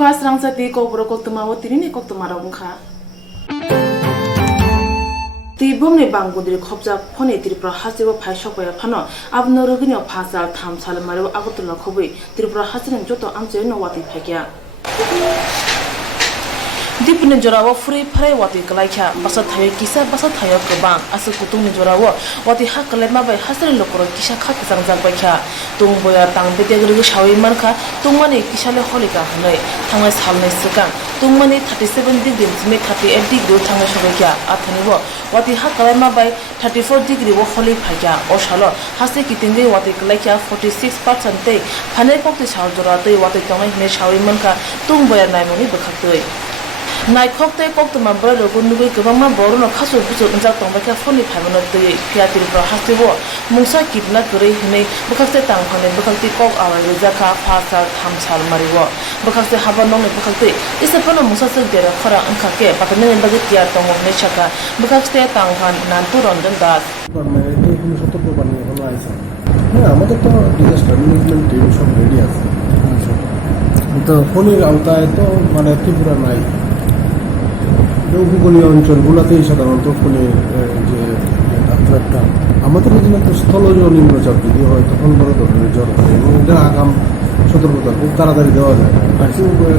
Tungka serang sati kau berokok temawa tini kok temarau ngka. Tibum ni bangku dari khobja phone Tripura hasibo phai shokya phano abno rogini phasal tham sal maru agotula khobui Tripura hasirin joto amche no wati phakya. Dipne jorawo free phare wati kalaikha basa thayo kisa basa thayo kobang asu kutung ni jorawo wati hakale mabai hasre lokoro kisa kha kisang jang baikha tung boya tang bete gru shawi markha tungmani kisale holika hanai thangai salnai sikang tungmani 37 degree me 38 degree thangai shobekya athanibo wati hakale mabai 34 degree wo holi phakya oshalo hase kitinge wati kalaikha 46% te phane pokti shal jora te wati tangai me shawi markha tung boya naimoni bakhaktoi Naikokte kok teman berada gunung kebangma baru nak kasus busuk enjak tong mereka phone phaiban tei piatir pro hasibo mungsa kidna kore hine bekakte tang phane bekakte kok awal jaka phasal thamsal mariwo bekakte habanong bekakte isapano mungsa se dera khara angkhake patane bagi tiar tong ne chaka bekakte tang phan nantu ranjan das আমাদের তো disaster management team সব ready আছে তো ফোনের আওতায় তো মানে ত্রিপুরা নাই উপকূলীয় অঞ্চলগুলোতেই সাধারণত ফোনে যে আক্রান্তটা আমাদের এখানে তো স্থলজ নিম্নচাপ যদি হয় তখন বড় ধরনের জ্বর হয় এবং এটা আগাম সতর্কতা খুব তাড়াতাড়ি দেওয়া যায় না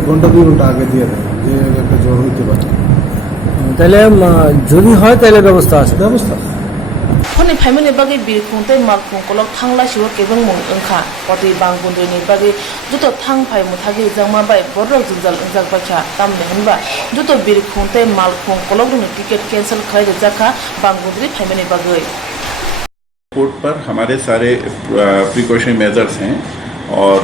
ঘন্টা 2 ঘন্টা আগে দিয়ে দেয় যে একটা জ্বর হইতে পারে তাহলে যদি হয় তাহলে ব্যবস্থা আছে Phone phaiman bagi bir khungte mal khung kolok thangla siwa kebang mong engkha poti bangbundre ni bagi joto thang phai muthagi jangma bai borok jinjal engjak bakha tamne hanba joto bir khungte mal khung kolok ni ticket cancel khai jakha bangbundre phaiman bagi airport पर हमारे सारे precaution measures हैं और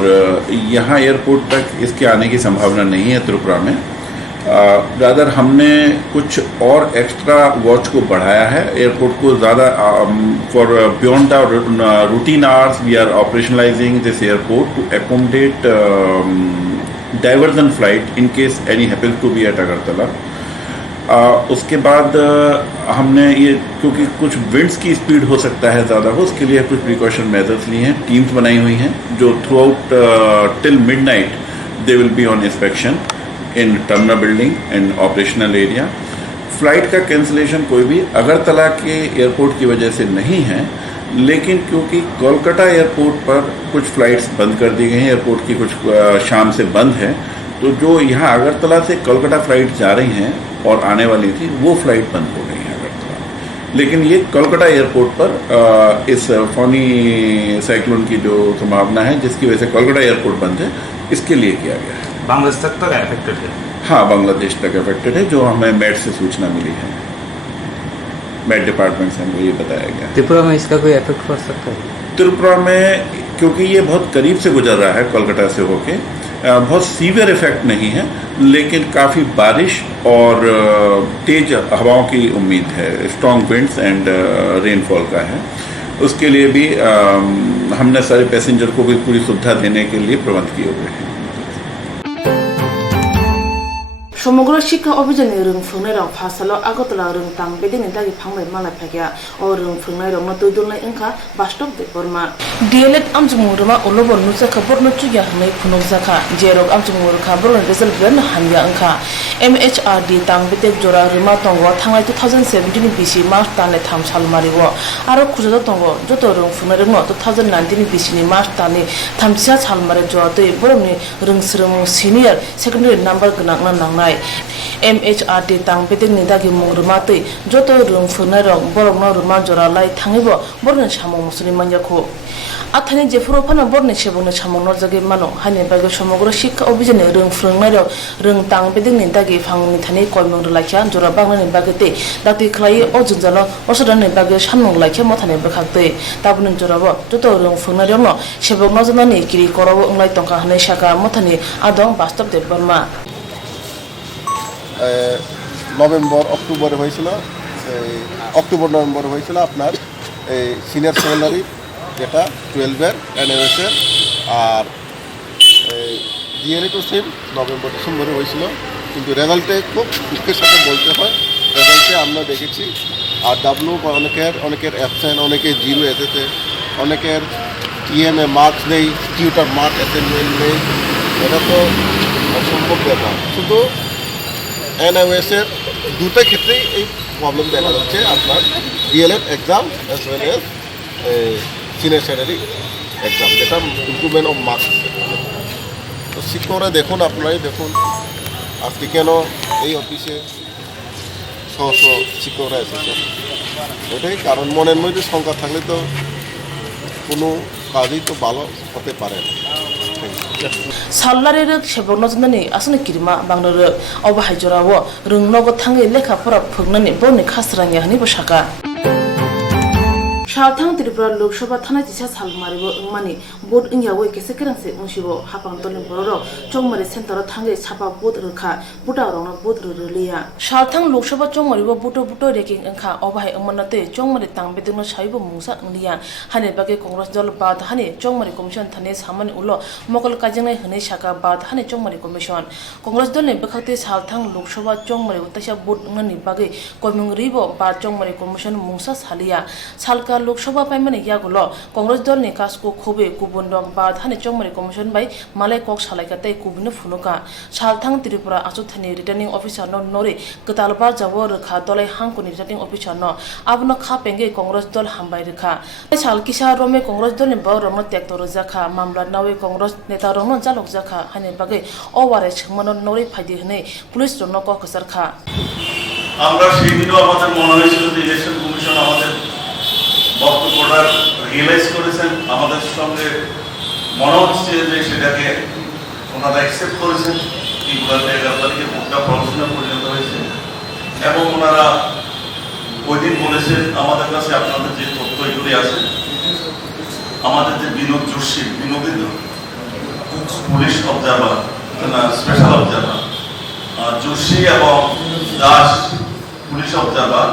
यहाँ airport तक इसके आने की संभावना नहीं है त्रिपुरा में रादर हमने कुछ और एक्स्ट्रा वॉच को बढ़ाया है एयरपोर्ट को ज़्यादा for beyond the routine hours we are operationalising this airport to accommodate diversion flight in case any happen to be at Agartala उसके बाद हमने ये क्योंकि कुछ विंड्स की स्पीड हो सकता है ज़्यादा हो उसके लिए कुछ प्रिकॉशन मेजर्स लिए हैं टीम्स बनाई हुई हैं जो through out till midnight they will be on inspection in terminal building and operational area flight का कैंसिलेशन कोई भी अगरतला के एयरपोर्ट की वजह से नहीं है लेकिन क्योंकि कोलकाता एयरपोर्ट पर कुछ फ्लाइट्स बंद कर दी गई हैं एयरपोर्ट की कुछ शाम से बंद है तो जो यहाँ अगरतला से कोलकाता फ्लाइट जा रही हैं और आने वाली थी वो फ्लाइट बंद हो गई है अगरतला लेकिन ये कोलकाता एयरपोर्ट पर इस फनी साइक्लोन की जो संभावना है जिसकी वजह से कोलकाता एयरपोर्ट बंद है इसके लिए किया गया है बांग्लादेश तक अफेक्टेड है हाँ बांग्लादेश तक अफेक्टेड है जो हमें मेट से सूचना मिली है मेट डिपार्टमेंट से हमको ये बताया गया त्रिपुरा में इसका कोई इफेक्ट पड़ सकता है त्रिपुरा में क्योंकि ये बहुत करीब से गुजर रहा है कोलकाता से होके बहुत सीवियर इफेक्ट नहीं है लेकिन काफ़ी बारिश और तेज हवाओं की उम्मीद है स्ट्रॉन्ग विंड्स एंड रेनफॉल का है उसके लिए भी हमने सारे पैसेंजर को भी पूरी सुविधा देने के लिए प्रबंध किए हुए हैं সমগ্র শিক্ষা অভিযানে রংফুংনাই রং ফাসালো আগতলা রং তাং বেদিনি দাগি ফাংবাই মালাই ফাগিয়া ও রংফুংনাই রং নতুই দুলনাই ওংখা বাস্তব দে বর্মা ডিএলএড আমজুমুরমা অলবন নুসা খবর নুচুয়া হনাই খুনক জাখা জেরক আমজুমুর খবর রেজাল্ট বেন হানিয়া ওংখা MHRD তাং বেতেক জোড়া রিমা তঙ্গ থাঙ্গাই 2017 বিসি মার্চ তানে থাম সাল মারিব আরো খুজা তঙ্গ যত রংফুংনাই রং 2019 বিসিনি মার্চ তানে থামসিয়া সাল মারে জতে বরমনি রংসরং সিনিয়র সেকেন্ডারি নাম্বার গনাং নাংনাই MHRD tang betek ni dagi mungruma tei joto rungfunai rok borokno ruma jora lai thangibo borne samong musuni manjakho athani jefuro phana borne sebongno samong norjage mano hani bagi সমগ্র শিক্ষা অভিযানে রংফুংনাই rok rung tang betek ni dagi phangni thani koimong lakhya jora bangnani bagete dati khlai o junjalo osodani bagi samong lakhya mothane bakhakte tabun jorabo joto rungfunai rok no sebongno janani kiri korobo onglai tongka hanai saka mothani adong bastob de barma November অক্টোবরে হয়েছিল October নভেম্বরে হয়েছিল আপনার এই senior secondary যেটা 12-এর NMS-এর আর DLA two সিম November ডিসেম্বরে হয়েছিল কিন্তু রেজাল্টে খুব দুঃখের সাথে বলতে হয় রেজাল্টে আমরা দেখেছি আর ডাব্লিউ অনেকের অ্যাবসেন্ট অনেকের জিরো এসেছে অনেকের ইএমএ মার্কস নেই টিউটার মার্ক অ্যাসাইনমেন্ট নেই এটা তো সম্ভব ব্যাপার, শুধু এনএওএসের দুটো ক্ষেত্রেই এই প্রবলেম দেখা যাচ্ছে, আপনার DElEd exam as well as senior secondary exam, যেটা ইমপ্রুভমেন্ট অফ মার্কস। তো শিক্ষকরা দেখুন, আপনারাই দেখুন আজকে কেন এই অফিসে সহস্র শিক্ষকরা এসেছে। এটাই কারণ, মনের মধ্যে শঙ্কা থাকলে তো কোনো কাজই তো ভালো হতে পারে না। salari rek sebokno jnani asuni kirma bangno rek obahai jorao rungnogo thangi lekha pora phugnani boni khasrangya hani bosaka Southern Tripura Lok Sabha Thana Tisa Salmaribo Mani Board Inyawe Kesekeranse Mushibo Hapang Tolin Bororo Chongmari Center Tangi Sapa Board Ruka Buta Rona Board Rulia Southern Lok Sabha Chongmaribo Buto Buto Reking Enka Obahai Amanate Chongmari Tang Bedino Shaibo Musa Ndia Hane Bage Congress Dol Bad Hane Chongmari Commission Thanes Hamani Ulo Mokol Kajane Hane Shaka Bad Hane Chongmari Commission Congress Dol Bekate Southern Lok Sabha Chongmari Utasha Board Ngani Bage Komung Ribo Bad Chongmari Commission Musa Salia Salka Lok Sabha পাইমানে ইয়াগুলো Congress দল নি কাজকো খুবে কুবন্ডং বা ধানে চংমারি commission বাই মালাই কক সালাইকাতে কুবিনো ফুনুকা সালথাং ত্রিপুরা আচুথানি রিটার্নিং অফিসার নরে গতালবা জাবো রখা দলাই হাংকুনি রিটার্নিং অফিসার ন আবনো খা পেঙ্গে কংগ্রেস দল হামবাই রেখা সাল কিসা রমে কংগ্রেস দল নি ব রমন ত্যাক্তর জাখা মামলা নাওয়ে কংগ্রেস নেতা রমন জালক জাখা হানে বাগে ওয়ারে ছমন নরে ফাইদি হনে পুলিশ জন্য ক কসারখা আমরা সেই দিনও আমাদের মনে হয়েছিল যে ইলেকশন কমিশন আমাদের বক্তব্যটা রিয়েলাইজ করেছেন, আমাদের সঙ্গে মনে হচ্ছে যে সেটাকে ওনারা অ্যাকসেপ্ট করেছেন। ত্রিপুরাতে 11 তারিখে ভোটটা প্রফেশনাল পরিণত হয়েছে এবং ওনারা ওই দিন বলেছেন আমাদের কাছে আপনাদের যে তথ্য এগুলি আছে, আমাদের যে বিনোদ যোশী, বিনোদিত police observer, special observer Joshi এবং দাস পুলিশ অবজারভার,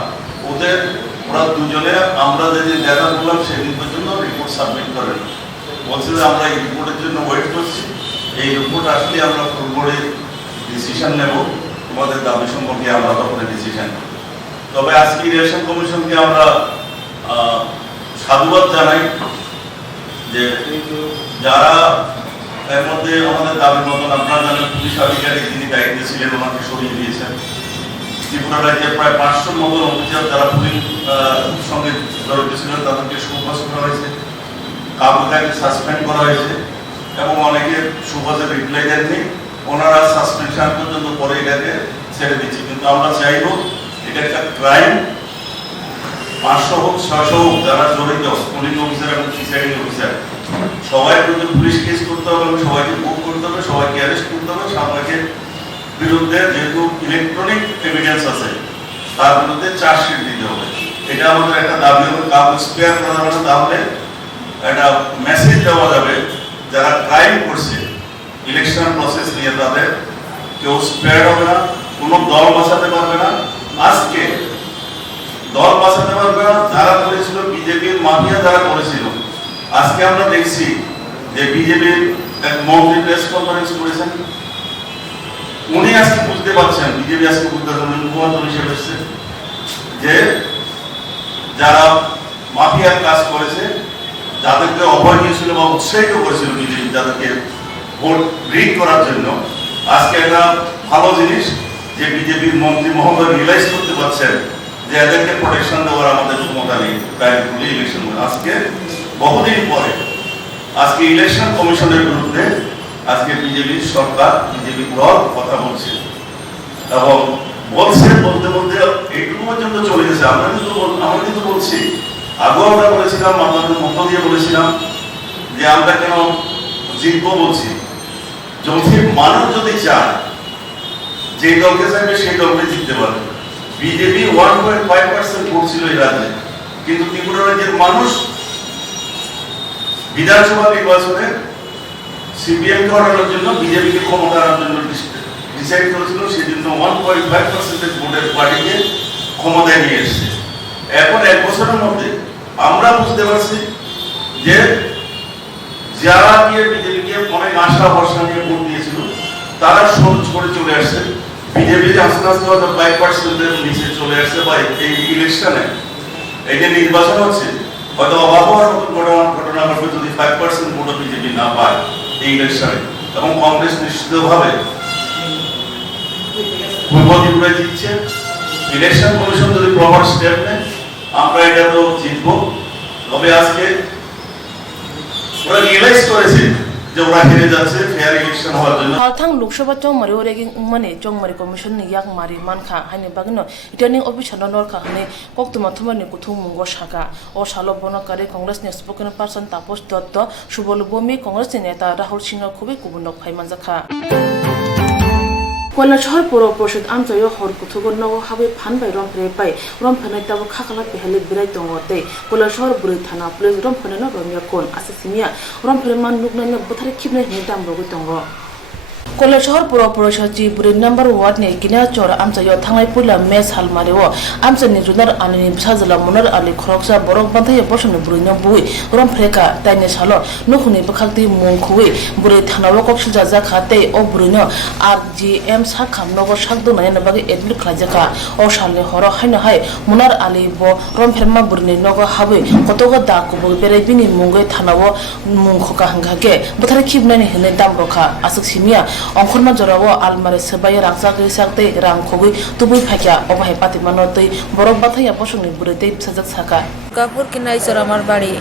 ওরা দুজনে আমরা যে দেখা করলাম সেদিন পর্যন্ত রিপোর্ট সাবমিট করেন। বলছে যে আমরা এই রিপোর্টের জন্য ওয়েট করছি, এই রিপোর্ট আসলে আমরা ফুল বোর্ডে ডিসিশন নেব, তোমাদের দাবি সম্পর্কে আমরা তখন ডিসিশন নেব। তবে আজকে ইলেকশন কমিশনকে আমরা সাধুবাদ জানাই যে যারা এর মধ্যে আমাদের দাবি মতন, আপনারা জানেন পুলিশ আধিকারিক যিনি দায়িত্বে ছিলেন ওনাকে সরিয়ে দিয়েছেন। ত্রিপুরা রাজ্যের প্রায় 500 মতো অফিসার যারা পুলিশ সঙ্গে জড়িত ছিলেন তাদেরকে সুপারিশ করা হয়েছে, কাউকে সাসপেন্ড করা হয়েছে এবং অনেকে সুপারিশের রিপ্লাই দেননি, ওনারা সাসপেনশন পর্যন্ত পরে এটাকে ছেড়ে দিচ্ছে। কিন্তু আমরা চাইব এটা একটা ক্রাইম, 500 হোক 600 হোক যারা জড়িত পুলিশ অফিসার এবং প্রিসাইডিং অফিসার সবাই কিন্তু পুলিশ কেস করতে হবে, সবাইকে বুক করতে হবে, সবাইকে অ্যারেস্ট করতে হবে, সবাইকে বিরুদ্ধে যেহেতু ইলেকট্রনিক এভিডেন্স আছে তার বিরুদ্ধে চার্জশিট দিতে হবে। এটা আমাদের একটা দাবি হবে, কাউকে স্পেয়ার করা যাবে না। তাহলে একটা মেসেজ দেওয়া যাবে যারা ক্রাইম করছে ইলেকশন প্রসেস নিয়ে, তাদের কেউ স্পেয়ার হবে না, কোনো দল বাঁচাতে পারবে না। আজকে দল বাঁচাতে পারবে না যারা করেছিল, বিজেপির মাফিয়া যারা করেছিল। আজকে আমরা দেখছি যে বিজেপির এক মন্ত্রী প্রেস কনফারেন্স করেছেন, উনি আজকে বুঝতে পারছেন, বিজেপি আজকে বুঝতে পারছেন, মুখ্যমন্ত্রী হিসেবে এসেছে যে যারা মাফিয়ার কাজ করেছে, যাদেরকে অভয় দিয়েছিল বা উৎসাহিত করেছিল বিজেপি যাদেরকে ভোট রিগ করার জন্য, আজকে একটা ভালো জিনিস যে বিজেপির মন্ত্রী মহোদয় রিয়েলাইজ করতে পারছেন যে এদেরকে প্রোটেকশন দেওয়ার আমাদের ক্ষমতা নেই। প্রাইভেটলি ইলেকশন আজকে বহুদিন পরে আজকে ইলেকশন কমিশনের বিরুদ্ধে আজকে বিজেপির সরকার, বিজেপি দল কথা বলছে এবং বলছে বলতে বলতে এইটুকু পর্যন্ত চলে গেছে। আমরা কিন্তু বলছি, আগেও আমরা বলেছিলাম, আপনাদের মধ্য দিয়ে বলেছিলাম যে আমরা কেন জিতবো বলছি, যদি মানুষ যদি চায় যে দলকে চাইবে সেই দলকে জিততে পারবে। বিজেপি 1.5% ভোট ছিল এই রাজ্যে, কিন্তু ত্রিপুরা রাজ্যের মানুষ বিধানসভা নির্বাচনে সিপিএম কে হটানোর জন্য, বিজেপিকে ক্ষমতা আনার জন্য ডিসাইড করেছিল। সেই জন্য 1.5% ভোটের পার্টিকে ক্ষমতায় নিয়ে এসেছে। এখন 1 বছরের মধ্যে আমরা বুঝতে পারছি যে যারা বিজেপিকে অনেক আশা ভরসা নিয়ে ভোট দিয়েছিল তারা সহজ করে চলে আসছে। বিজেপি আস্তে আস্তে হয়তো 5%-এর নিচে চলে আসছে বা এই ইলেকশনে এই যে নির্বাচন হচ্ছে হয়তো অবাক হওয়ার মতো ঘটনা ঘটবে যদি 5% ভোটও বিজেপি না পায় এই ইলেকশনে। এবং কংগ্রেস নিশ্চিতভাবে পূর্ব ত্রিপুরায় জিতছে। ইলেকশন কমিশন যদি প্রপার স্টেপ নেয় আমরা এটা তো জিতবো। তবে আজকে ওরা রিয়েলাইজ করেছে যে ওরা হেরে যাচ্ছে ফেয়ার ইলেকশন হওয়ার জন্য। Halthang Lok Sabha chongmari oreging umane chongmari commission ni yak mari mankha haine bagino returning official nor kha hane koktuma thumani kuthum mungo shaka o shalo bonokari congress ni spoken person Tapos Dotto Subol Bomi congress ni neta Rahul Singh খুবই কুবনক ফাইমানজাখা কৈলাসহর পৌর পরিষদ আমজয় হর কুথুগর নগ হাবে ফানবাই রমফেরে পাই রমফেনে দাবো খাখালা বেহালে বিরাই দঙতে কৈলাসহর বুড়ি থানা police রমফেনে রমিয়া কোন আছে সিমিয়া রমফেরে মান নুকনাইনে বুথারে খিবনে হে দাম রগৈ দङ কৈলাসহর পৌর পরিষদ বুড়ি number ward ni gina chor amjayo thangai pula mes halmareo amjani junar anini sajala monar ali khoroksa borok banthai bosone buড়i no bui romfreka taine salo nukhuni bakhakti mungkhui buড়i thanao koksilja jakhate o buড়i no RGM sakham nogo sakdo nane bagi admit khlajaka o sale horo haino hai monar ali bo romferma buড়i nogo habi kotogo da kubo berai bini mungoi thanao mungkhoka hangake buthare khibnani hene dam rokha asuk simia অংখরমা জরাবো আলমারে সেবাই রাংসাগৈ সাকতে রাং খগৈ তুবুই ফাইকা অবাহে পাতিমানো তৈ বরক বাথাইয়া পসংনি বুড়িতে সাজাক সাকা কাপুর কিনাইছর আমার বাড়ি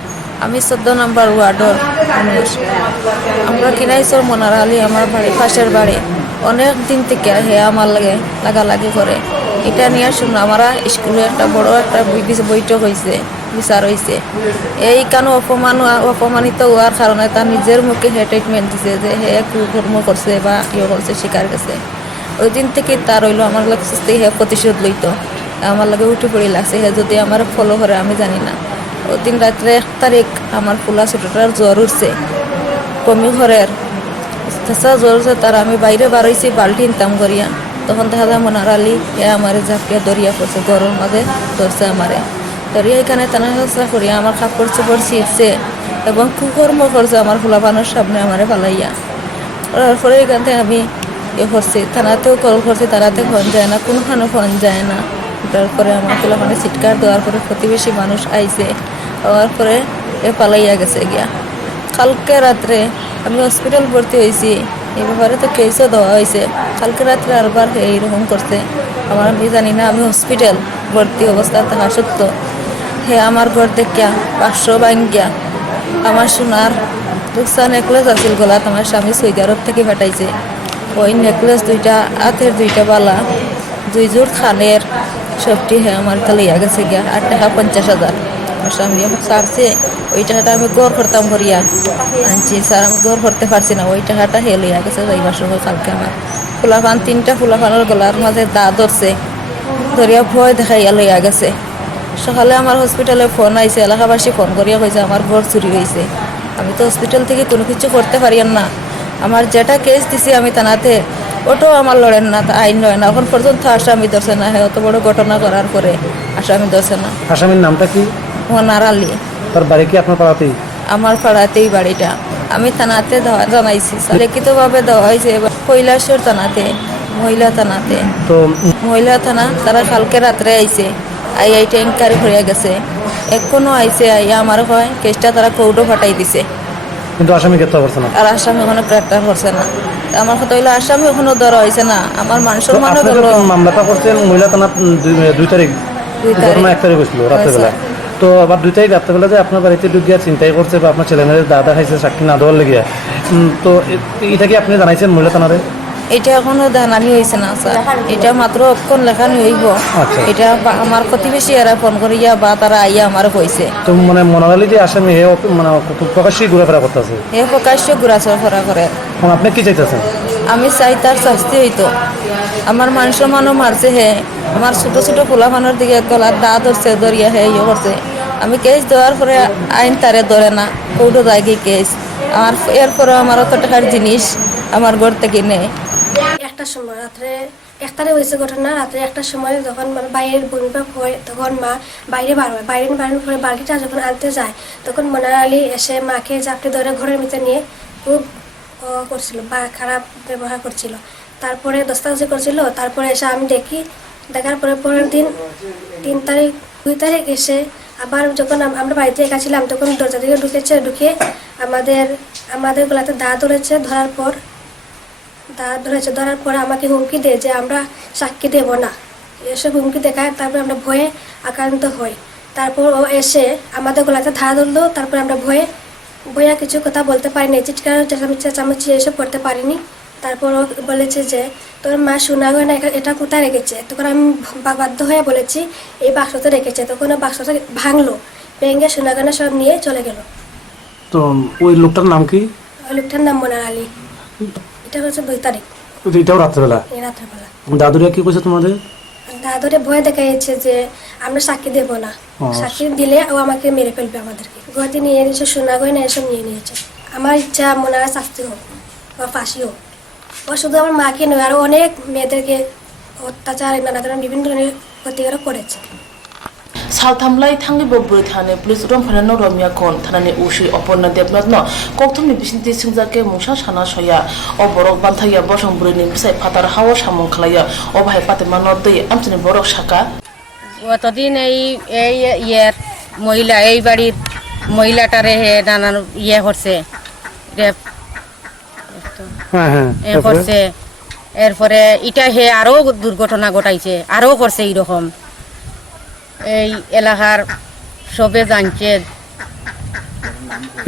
আমি 14 নম্বর ওয়ার্ডর আমরা কিনাইছর মনার আলী আমার বাড়ি পাশের বাড়ি অনেক দিন থেকে হে আমার লাগে লাগালাগি করে এটা নিয়ে শুনো আমরা স্কুলে একটা বড় একটা বৈঠক হয়েছে বিচার হয়েছে এই কারণে অপমানিত হওয়ার কারণে তার নিজের মুখে হে ট্রিটমেন্ট দিছে যে হে কুকর্ম করছে বা ইয়ে করছে স্বীকার গেছে ওই দিন থেকে তার হইলো আমার লাগছে হে প্রতিশোধ লইতো আমার লাগে উঠে পড়ে লাগছে হে যদি আমার ফলো করে আমি জানি না ওই দিন রাত্রে 1 তারিখ আমার পোলা ছোটটার জ্বর উঠছে কমি ঘরের জ্বর উঠছে তার আমি বাইরে বার হয়েছি বাল্টি ইনতাম করিয়া তখন দেখা যায় মনার আলী এ আমার ঝাঁপিয়া দরিয়া পড়ছে গরুর মাঝে ধরছে আমারে দরিয়া এখানে টানা হেঁচড়া করিয়া আমার কাপড় চোপড় ছিঁড়ছে এবং কুকর্ম করছে আমার ফুলাপানোর সামনে আমারে ফালাইয়া তারপরে এখান থেকে আমি এ করছি থানাতেও কল করছি তারাতে ফোন যায় না কোনোখানে ফোন যায় না তারপরে আমার ফুলাপানে চিৎকার দেওয়ার পরে প্রতিবেশী মানুষ আইছে হওয়ার পরে এ পালাইয়া গেছে গিয়া কালকে রাত্রে আমি হসপিটাল ভর্তি হয়েছি এই ব্যাপারে তো কেসও দেওয়া হয়েছে কালকে রাত্রে আরবার এইরকম করছে আমার আমি জানি না আমি হসপিটাল ভর্তি অবস্থা থাকা সত্য হে আমার ঘর দেখিয়া 500 ভাঙ্গিয়া আমার সোনার রূপসা নেকলেস আছিল গলাত আমার স্বামী সৌদি আরব থেকে পাঠাইছে ওই নেকলেস 2টা হাতের 2টা বালা 2 জোড় খানের সবটি হে আমার তালিয়া গেছে গিয়া 8 টাকা 50,000 আমার স্বামী সারছে ওই টাকাটা আমি গড় করতাম ভরিয়া আনছি স্যার আমি গড় করতে পারছি না ওই টাকাটা হে লইয়া গেছে যাইবার সময় কালকে আমার ফুলাফান 3টা ফুলাফানের গলার মাঝে দা ধরছে ধরিয়া ভয় দেখাইয়া লইয়া গেছে সকালে আমার হসপিটালে ফোন আইছে এলাকাবাসী ফোন করিয়া কইছে আমার ঘর চুরি হয়েছে আমি তো হসপিটাল থেকে কোনো কিছু করতে পারি না আমার যেটা কেস দিছি আমি থানাতে ওটাও আমার লড়েন না আইন লড়ে না এখন পর্যন্ত আসামি ধরছে না হ্যাঁ অত বড় ঘটনা করার পরে আসামি ধরছে না আসামির নামটা কি মনার আলী তার বাড়ি কি আপনার পাড়াতেই আমার পাড়াতেই বাড়িটা আমি থানাতে জানাইছি লিখিতভাবে দেওয়া হয়েছে কৈলাসর থানাতে মহিলা থানাতে তো মহিলা থানা তারা কালকে রাত্রে আইছে আইটা ইনকোয়ারি হয়ে গেছে এখনো আইছে আইয়া আমার হয় কেসটা তারা কোর্টও ফাটাই দিছে কিন্তু আসামি গ্রেপ্তার করছে না আর আসামি এখনো গ্রেপ্তার করছে না আমার কথা হইলো আসামি এখনো ধরা হয়েছে না আমার মান সম্মানও গেল মামলাটা করছেন মহিলা থানা 2 তারিখ ঘটনা 1 তারিখ হয়েছিল রাত্রেবেলা তো আবার 2 তারিখ রাত্রেবেলা যে আপনার বাড়িতে ঢুকিয়া চিন্তাই করছে বা আপনার ছেলেমেয়েদের দাদা খাইছে সাক্ষী না দেওয়ার লেগিয়া তো এটা কি আপনি জানাইছেন মহিলা থানারে এটা এখনো জানানি হয়েছে না স্যার এটা মাত্র অক্ষণ লেখানি হইব এটা আমার প্রতিবেশী এরা ফোন করিয়া বা তারা আইয়া আমার কইছে তো মানে মনালি যে আসামি হে মানে প্রকাশ্যই ঘোরাফেরা করতেছে হে প্রকাশ্য ঘোরাফেরা করে আপনি কি চাইতেছেন আমি চাই তার শাস্তি হইতো আমার মান সম্মানও মারছে হে আমার ছোট ছোট পোলাপানোর দিকে গলার দা ধরছে ধরিয়া হে ইয়ে করছে আমি কেস দেওয়ার পরে আইন তারে ধরে না কোর্টও যায় কি কেস আমার এরপরে আমার অত টাকার জিনিস আমার ঘর থেকে নেয় একটা সময় রাত্রে 1 তারিখ হয়েছে ঘটনা রাত্রে একটা সময় যখন বাইরের বমিভাব হয় তখন মা বাইরে বার হয় বাইরে বাড়ানোর পরে বালতিটা যখন আনতে যায় তখন মনার আলী এসে মাকে জাপটে ধরে ঘরের ভিতরে নিয়ে খুব করছিল বা খারাপ ব্যবহার করছিল তারপরে দস্তাবেজি করছিল তারপরে এসে আমি দেখার পরে পরের দিন 3 তারিখ 2 তারিখ এসে আবার যখন আমরা বাড়িতে একা ছিলাম তখন দরজা থেকে ঢুকে আমাদের গলাতে দা ধরেছে ধরার পর ধরেছে, ধরার পরে আমাকে হুমকি দেয় যে আমরা সাক্ষী দেব না, এসব হুমকি দেখায়। তারপরে আমরা ভয়ে আক্রান্ত হই। তারপর ও এসে আমাদের গলাতে ধারা ধরলো। তারপরে আমরা ভয়ে কিছু কথা বলতে পারিনি, চিৎকার চেঁচামেচি এসব করতে পারিনি। তারপর ও বলেছে যে তোর মা সোনা গয়না এটা কোথায় রেখেছে। তখন আমি বাধ্য হয়ে বলেছি এই বাক্সতে রেখেছে। তখন ও বাক্সটা ভাঙলো, ভেঙে সোনা গয়না সব নিয়ে চলে গেল। তো ওই লোকটার নাম কি? ওই লোকটার নাম মনার আলী। এটা হচ্ছে 2 তারিখ, এটাও রাত্রেবেলা? এই রাত্রেবেলা। দাদুরা কি কইছে তোমাদের? দাদুরে ভয় দেখাইছে যে আমরা সাক্ষী দেব না, সাক্ষী দিলে ও আমাকে মেরে ফেলবে আমাদেরকে। গতি নিয়ে নিয়েছে, সোনা গয়না এসব নিয়ে নিয়েছে। আমার ইচ্ছা মনার শাস্তি হোক বা ফাঁসি হোক। ও শুধু আমার মাকে নয়, আরও অনেক মেয়েদেরকে অত্যাচার নানা ধরনের বিভিন্ন ধরনের ক্ষতিকারক করেছে। সালথামলাই থাঙ্গি বব্বুরি থানে পুলিশ রম ফানানো রমিয়া খন থানানি উশি অপর্ণা দেবনাথ কক্থমনি বিসিন্তি সিংজাকে মুসা সানা সয়া ও বরক বান্থাইয়া বসং বুরিনি বিসাই ফাতার হাওয়া সামং খালাইয়া ও ভাই পাতে মানো দই আমচনি বরক শাখা অতদিন এই ইয়ের মহিলা, এই বাড়ির মহিলাটারে হে নানান ইয়ে করছে, রেপ করছে। এরপরে এটা হে আরো দুর্ঘটনা ঘটাইছে, আরো করছে এইরকম। এই এলাকার সবে জানছে।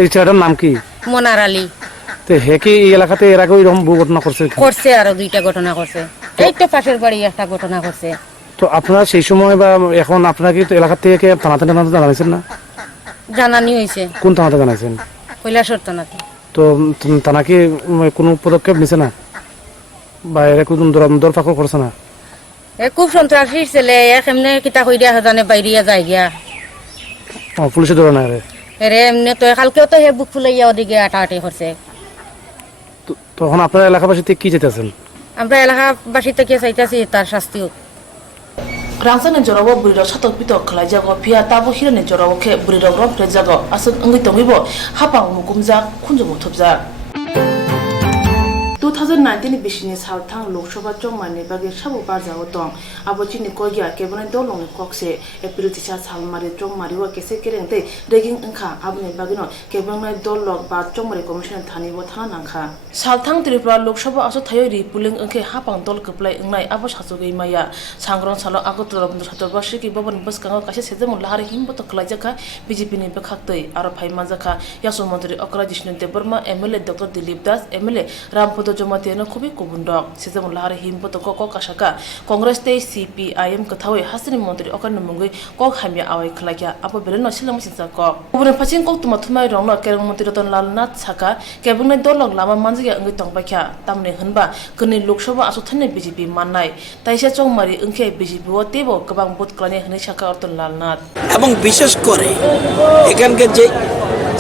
এই ছেলেটার নাম কি? মনার আলী। তো হে কি এই এলাকাতে এর আগে এরকম ঘটনা করছে? করছে, আরো 2টা ঘটনা করছে। এই তো পাশের বাড়ি একটা ঘটনা করছে। তো আপনারা সেই সময় বা এখন আপনারা কি এলাকা থেকে থানাতে জানাইছেন না? জানানি হয়েছে। কোন থানাতে জানাইছেন? কৈলাসর থানাতে। তো থানা কি কোনো পদক্ষেপ নিছে না বা এর কোনো দরফাকর করছে না? খুব সন্ত্রাসী ছেলে, এমনি কিতা কইরা জানে বাইরিয়া যায় গিয়া। পুলিশে ধরে না রে? এরে এমনি তো কালকেও তো হে বুক ফুলাইয়া ওদিকে আটাআটি করছে। তখন আপনারা এলাকাবাসী থেকে কি চাইতেছেন? আমরা এলাকাবাসী থেকে চাইতেছি তার শাস্তি হোক। রাংসানে জরাবো বুড়ির সাতক পিতক খালাই যাগো ফিয়া তাবো হিরানি জরাবো খে বুড়ির রং ফ্রে যাগো আসুক অঙ্গি তঙ্গিবো হাপাং মুকুমজা খুঞ্জু মুথুবজা 2019 बिसिनि सालथां लोकसभा चंमानि बागे साबु बाजाव दं आबोचिनि कोगिया केबने दलंनि कक्से एप्रिल तिसा सालमारि चंमारि वा केसे केरेंते रेगिं अंखा आबनि बागिनो केबने दलक बा चंमारि कमिसन थानिबो थाना नांखा सालथां त्रिपुरा लोकसभा आसो थायो रि पुलिं अंखे हापां दल कप्लाय अंगनाय आबो सासुगै माया सांग्रं सालो आगतला बन्द सातरबासिकि बबन बसकांगा कासे सेजमु लाहारि हिमबो खलायजाखा बीजेपीनि बखाक्तै आरो फाइमा जाखा यासो मन्त्रि अकरा जिष्णु देबबर्मा एमएलए डॉक्टर दिलीप दास एमएलए रामपद जमातियानो खुबि कुबुंडक सेजमु लाहारि हिमबो क कासाका कांग्रेस ते सीपीआईएम कथावै हासिनि मन्त्रि अकरन मुंगै क हामिया आवाय खलाया आबो बेरेनो सिलम सिनसाक गुबुन फाचिन क तुमा थुमाय रंनो केरं मन्त्रि रतन लाल नाथ साका केबने दलक लामा मानजिया अंगै तंबाख्या तामने हनबा कनि लोकसभा आसुथाने बीजेपी माननाय ताइसा चंमारि अंखे बीजेपी ও তেবো গবাং বুত ক্লানে হনে শাখা রতন লাল নাথ এবং বিশেষ করে এখানকার যে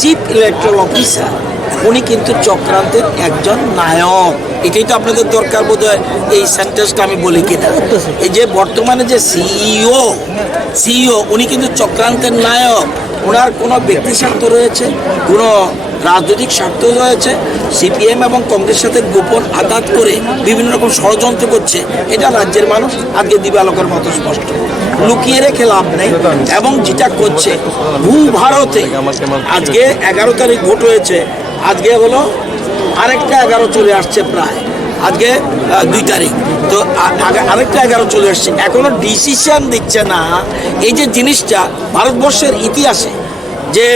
চিফ ইলেকট্রাল অফিসার উনি কিন্তু চক্রান্তের একজন নায়ক। এটাই তো আপনাদের দরকার বোধহয় এই সেন্টেন্সটা আমি বলি কিনা। এই যে বর্তমানে যে সিইও উনি কিন্তু চক্রান্তের নায়ক। ওনার কোনো ব্যক্তি স্বার্থ রয়েছে, কোনো রাজনৈতিক স্বার্থ রয়েছে। সিপিএম এবং কংগ্রেসের সাথে গোপন আঘাত করে বিভিন্ন রকম ষড়যন্ত্র করছে। এটা রাজ্যের মানুষ আজকে দিবালোকের মতো স্পষ্ট, লুকিয়ে রেখে লাভ নেই। এবং যেটা করছে ভারতে আজকে 11 তারিখ ভোট হয়েছে, আজকে হলো আরেকটা 11 চলে আসছে প্রায়, আজকে 2 তারিখ, তো আরেকটা 11 চলে আসছে, এখনো ডিসিশন দিচ্ছে না। এই যে জিনিসটা ভারতবর্ষের ইতিহাসে যে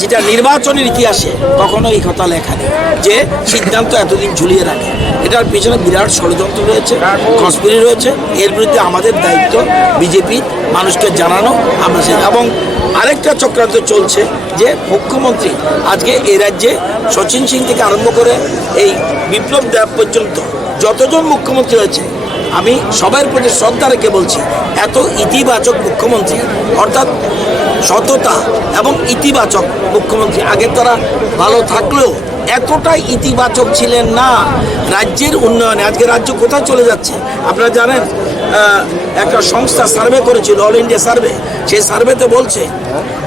যেটা নির্বাচনের ইতিহাসে কখনো এই কথা লেখা নেই যে সিদ্ধান্ত এতদিন ঝুলিয়ে রাখে। এটার পিছনে বিরাট ষড়যন্ত্র রয়েছে, কনস্পিরেসি রয়েছে। এর বিরুদ্ধে আমাদের দায়িত্ব বিজেপি মানুষকে জানানো। আমরা এবং আরেকটা চক্রান্ত চলছে যে মুখ্যমন্ত্রী আজকে এই রাজ্যে শচীন সিং থেকে আরম্ভ করে এই বিপ্লব দেব পর্যন্ত যতজন মুখ্যমন্ত্রী হয়েছে, আমি সবার প্রতি শ্রদ্ধা রেখে বলছি, এত ইতিবাচক মুখ্যমন্ত্রী অর্থাৎ সততা এবং ইতিবাচক মুখ্যমন্ত্রী আগে তারা ভালো থাকলেও এতটাই ইতিবাচক ছিলেন না রাজ্যের উন্নয়নে। আজকে রাজ্য কোথায় চলে যাচ্ছে আপনারা জানেন। একটা সংস্থা সার্ভে করেছিল, অল ইন্ডিয়া সার্ভে, সেই সার্ভেতে বলছে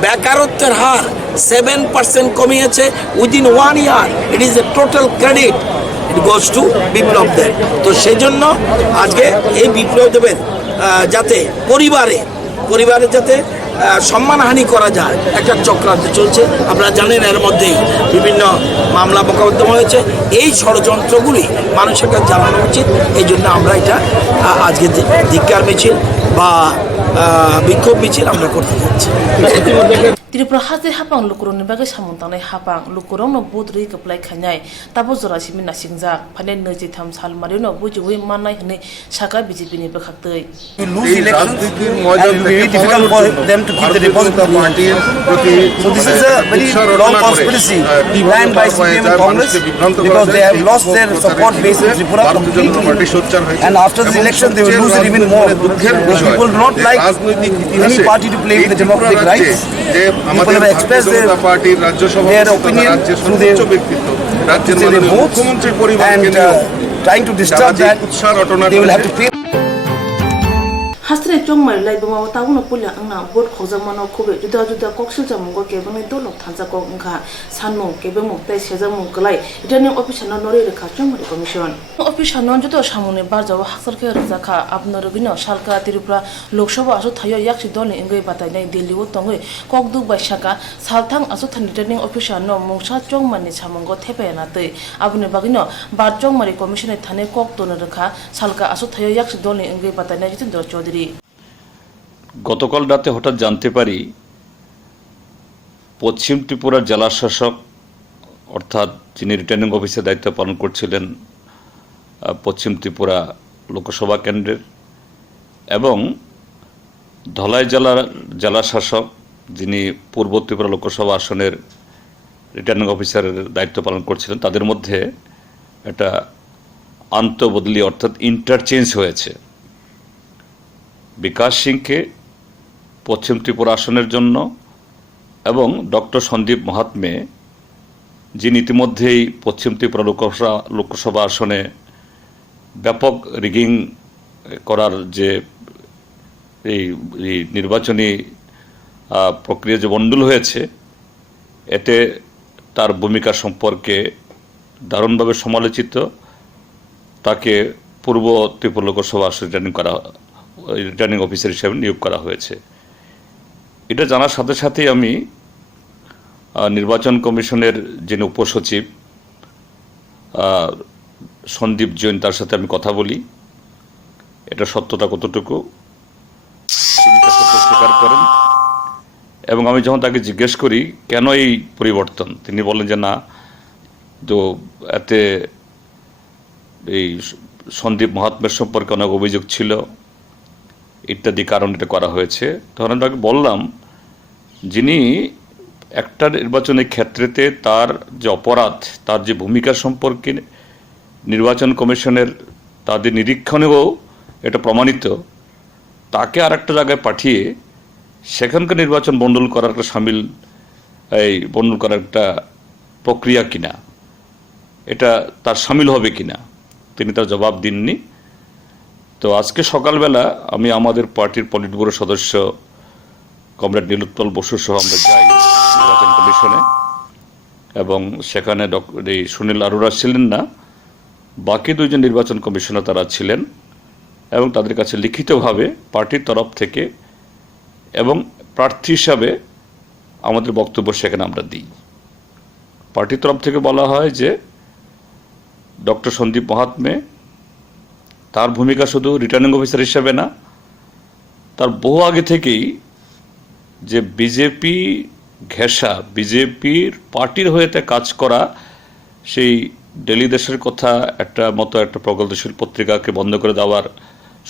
বেকারত্বের হার 7% কমিয়েছে within 1 year. It is a total credit, it goes to Biplab Deb. তো সেজন্য আজকে এই বিপ্লব দেবের যাতে পরিবারে যাতে সম্মানহানি করা যায় একটা চক্রান্ত চলছে। আপনারা জানেন এর মধ্যেই বিভিন্ন মামলা মোকদ্দমা হয়েছে। এই ষড়যন্ত্রগুলি মানুষের কাছে জানানো উচিত। এই জন্য আমরা এটা আজকে ধিক্কার মিছিল বা বিক্ষোভ মিছিল আমরা করতে যাচ্ছি। Tripura hati hapang lukurong bagai samuntanai hapang lukurong no budri keplai khanyai tabo jorasi min nasingjak phane neji tham sal marino bujui manai hne saka BJP ni bakhaktei to lose election and it will be difficult for them to keep the deposit of party. So this is a very long conspiracy planned by CPM and Congress because they have lost their support base in Tripura completely, and after this election they will lose it even more. People do not like any party to play with the democratic rights. People have expressed their opinion through their votes, and trying to disturb that, they will have to pay. Hastre chongmai lai bama tauna pulya angna bot khojamano khobe juda juda koksil jamungo kebani dolok thansa ko ngha sanno kebemo tai sejamu glai returning officer no nori rekha chongmai commission officer non judo samone barjawa haksar ke rakha apnar bino salka Tripura lok sabha asu thayo yakshi dole ingoi batai nai Delhi o tongoi kokduk bai saka salthang asu than returning officer no mungsa chongmai ni samungo thepe na tei abune bagino bar chongmai commission thane kok ton rakha salka asu thayo yakshi dole ingoi batai nai Jitendra Chaudhary গতকাল রাতে হঠাৎ জানতে পারি পশ্চিম ত্রিপুরার জেলা শাসক অর্থাৎ যিনি রিটার্নিং অফিসে দায়িত্ব পালন করছিলেন পশ্চিম ত্রিপুরা লোকসভা কেন্দ্রের এবং ধলাই জেলার জেলা শাসক যিনি পূর্ব ত্রিপুরা লোকসভা আসনের রিটার্নিং অফিসারের দায়িত্ব পালন করছিলেন তাদের মধ্যে একটা আন্তঃবদলি অর্থাৎ ইন্টারচেঞ্জ হয়েছে। বিকাশ সিংকে পশ্চিম ত্রিপুরা আসনের জন্য এবং ডক্টর সন্দীপ মহাত্মে যিনি ইতিমধ্যেই পশ্চিম ত্রিপুরা লোকসভা আসনে ব্যাপক রিগিং করার যে এই নির্বাচনী প্রক্রিয়া যে বন্ডল হয়েছে এতে তার ভূমিকা সম্পর্কে দারুণভাবে সমালোচিত, তাকে পূর্ব ত্রিপুরা লোকসভা আসনে রিটার্নিং অফিসার হিসেবে নিয়োগ করা হয়েছে। এটা জানার সাথে সাথেই আমি নির্বাচন কমিশনের যিনি উপসচিব সন্দীপ জৈন তার সাথে আমি কথা বলি, এটা সত্যতা কতটুকু তিনি তা স্বীকার করেন এবং আমি যখন তাকে জিজ্ঞেস করি কেন এই পরিবর্তন, তিনি বলেন যে না তো এতে এই সন্দীপ মহাত্মের সম্পর্কে অনেক অভিযোগ ছিল ইত্যাদি কারণ এটা করা হয়েছে। তখন আমি তাকে বললাম যিনি একটা নির্বাচনের ক্ষেত্রেতে তার যে অপরাধ তার যে ভূমিকা সম্পর্কে নির্বাচন কমিশনের তাদের নিরীক্ষণেও এটা প্রমাণিত, তাকে আর একটা জায়গায় পাঠিয়ে সেখানকার নির্বাচন বন্ডল করার একটা বন্ডল করার একটা প্রক্রিয়া কিনা, এটা তার সামিল হবে কিনা তিনি তার জবাব দিননি। তো আজকে সকালবেলা আমি আমাদের পার্টির পলিট ব্যুরো সদস্য কমরেড নীলোৎপল বসু সহ আমরা যাই নির্বাচন কমিশনে এবং সেখানে সুনীল আরোরা ছিলেন না, বাকি দুইজন নির্বাচন কমিশনার তারা ছিলেন এবং তাদের কাছে লিখিতভাবে পার্টির তরফ থেকে এবং প্রার্থী হিসাবে আমাদের বক্তব্য সেখানে আমরা দিই। পার্টির তরফ থেকে বলা হয় যে ডক্টর সন্দীপ মহাত্মে তার ভূমিকা শুধু রিটার্নিং অফিসার হিসেবে না, তার বহু আগে থেকেই যে বিজেপি ঘেঁষা বিজেপির পার্টির হয়েতে কাজ করা সেই ডেলি দেশের কথা একটা প্রগতিশীল পত্রিকাকে বন্ধ করে দেওয়ার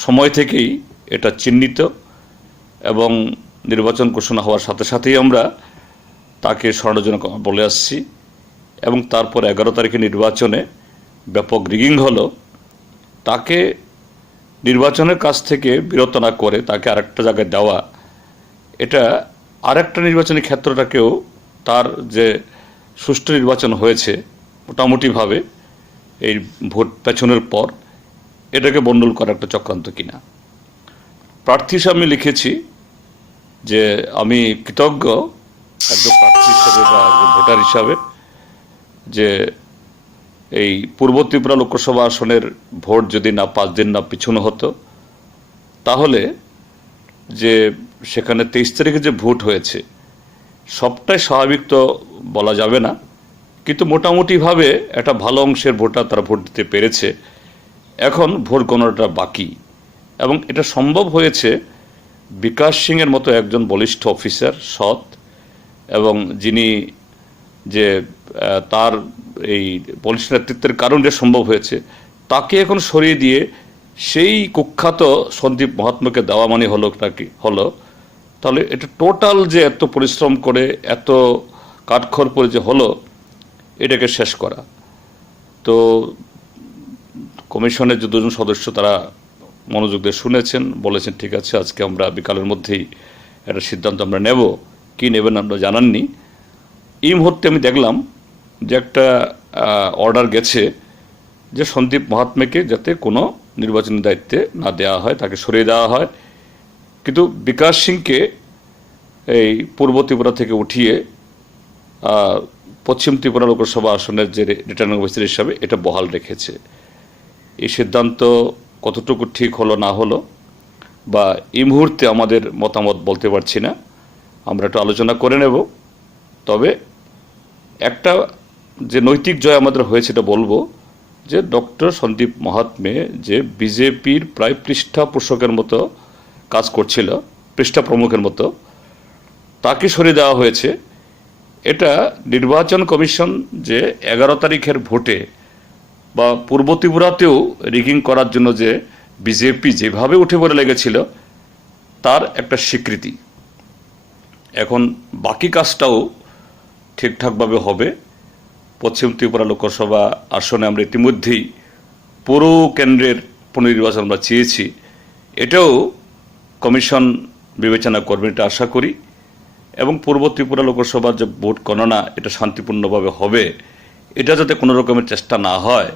সময় থেকেই এটা চিহ্নিত এবং নির্বাচন ঘোষণা হওয়ার সাথে সাথেই আমরা তাকে সরানোর জন্য বলে আসছি এবং তারপর 11 তারিখে নির্বাচনে ব্যাপক রিগিং হলো, তাকে নির্বাচনের কাছ থেকে বিরত না করে তাকে আরেকটা জায়গায় দেওয়া, এটা আরেকটা নির্বাচনী ক্ষেত্রটাকেও তার যে সুষ্ঠু নির্বাচন হয়েছে মোটামুটিভাবে এই ভোট পেছনের পর এটাকে বন্ডল করা একটা চক্রান্ত কিনা। প্রার্থী হিসাবে আমি লিখেছি যে আমি কৃতজ্ঞ একজন প্রার্থী হিসাবে বা ভোটার হিসাবে যে এই পূর্ব ত্রিপুরা লোকসভা আসনের ভোট যদি না 5 দিন না পিছনো হতো তাহলে যে সেখানে 23 তারিখে যে ভোট হয়েছে সবটাই স্বাভাবিক তো বলা যাবে না, কিন্তু মোটামুটিভাবে একটা ভালো অংশের ভোটার তারা ভোট দিতে পেরেছে। এখন ভোট গণনাটা বাকি, এবং এটা সম্ভব হয়েছে বিকাশ সিংয়ের মতো একজন বলিষ্ঠ অফিসার, সৎ, এবং যিনি যে তার এই বলিষ্ঠ নেতৃত্বের কারণে সম্ভব হয়েছে, তাকে এখন সরিয়ে দিয়ে সেই কুখ্যাত সন্দীপ মহাত্মাকে দেওয়া মানে হলো নাকি হলো, তাহলে এটা টোটাল যে এত পরিশ্রম করে এত কাঠখড় করে যে হলো এটাকে শেষ করা। তো কমিশনের যে দুজন সদস্য তারা মনোযোগ দিয়ে শুনেছেন, বলেছেন ঠিক আছে আজকে আমরা বিকালের মধ্যেই একটা সিদ্ধান্ত আমরা নেব, কি নেবেন আমরা জানাননি। এই মুহূর্তে আমি দেখলাম যে একটা অর্ডার গেছে যে সন্দীপ মহাত্মাকে যাতে কোনো নির্বাচনী দায়িত্বে না দেওয়া হয়, তাকে সরিয়ে দেওয়া হয়, কিন্তু বিকাশ সিংকে এই পূর্ব ত্রিপুরা থেকে উঠিয়ে পশ্চিম ত্রিপুরা লোকসভা আসনের যে রিটার্নিং অফিসার হিসাবে এটা বহাল রেখেছে। এই সিদ্ধান্ত কতটুকু ঠিক হলো না হলো বা এই মুহূর্তে আমাদের মতামত বলতে পারছি না, আমরা একটু আলোচনা করে নেব। তবে একটা যে নৈতিক জয় আমাদের হয়েছে এটা বলবো যে ডক্টর সন্দীপ মহাত্মে যে বিজেপির প্রায় পৃষ্ঠপোষকের মতো কাজ করছিল, পৃষ্ঠা প্রমুখের মতো, তাকে সরিয়ে দেওয়া হয়েছে। এটা নির্বাচন কমিশন যে 11 তারিখের ভোটে বা পূর্ব ত্রিপুরাতেও রিগিং করার জন্য যে বিজেপি যেভাবে উঠে পড়ে লেগেছিল তার একটা স্বীকৃতি। এখন বাকি কাজটাও ঠিকঠাকভাবে হবে। পশ্চিম ত্রিপুরা লোকসভা আসনে আমরা ইতিমধ্যেই পুরো কেন্দ্রের পুনর্নির্বাচন আমরা চেয়েছি, এটাও কমিশন বিবেচনা করবে এটা আশা করি, এবং পূর্ব ত্রিপুরা লোকসভার যে ভোট গণনা এটা শান্তিপূর্ণভাবে হবে, এটা যাতে কোনো রকমের চেষ্টা না হয়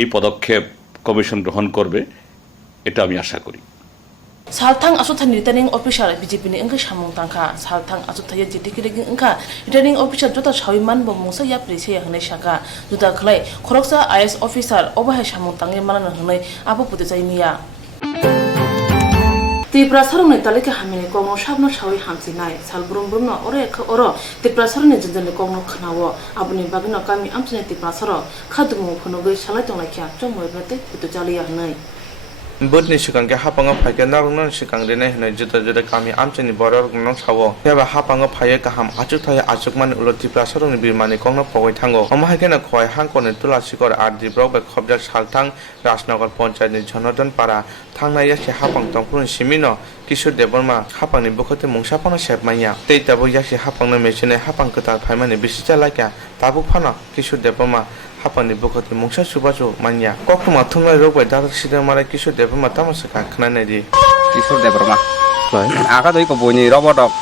এই পদক্ষেপ কমিশন গ্রহণ করবে, এটা আমি আশা করি। Salthang asuthan returning officer BJP ni engka samung tangka salthang asuthay jidiki regi engka returning officer jota shawiman bo musa ya prese ya hnai shaka juta khlai khoroksa IS officer obahai samung tangi malana hnai abo puti jaimiya Tripura sarungni talike hamini kongno sabno shawi hamsinai salbrum brumno ore kha oro Tripura sarungni jinjani kongno khnawo abuni bagino kami amchine Tripura saro khadumu phunogoi salai tonglai kya chomoi bate putu jaliya hnai Budni sikange hapanga phaiga narungna sikangde ne hnai juta juta kami amchini boror nong sawo yaba hapanga phaiga kaham achuk thaya achukman ulo Tripura sarungni birmani kongno pogoi thango amahakena khoi hangkone tulasikor ardi brok be khobjak salthang Rajnagar Panchayat ni Jonathan Para thangna yasi hapang tongpun simino Kishore Deborma hapangni bukhote mungsapana sepmaya tei tabo yasi hapangna mechine hapang kota phaimani bisija laikya tabuk phana Kishore Deborma hapangni bukhote mungsa subachu manya kokuma thumai rokbai dadak sidang mara Kishore Deborma tamasaka khnanai di Kishore Deborma aga doi ko boni robodok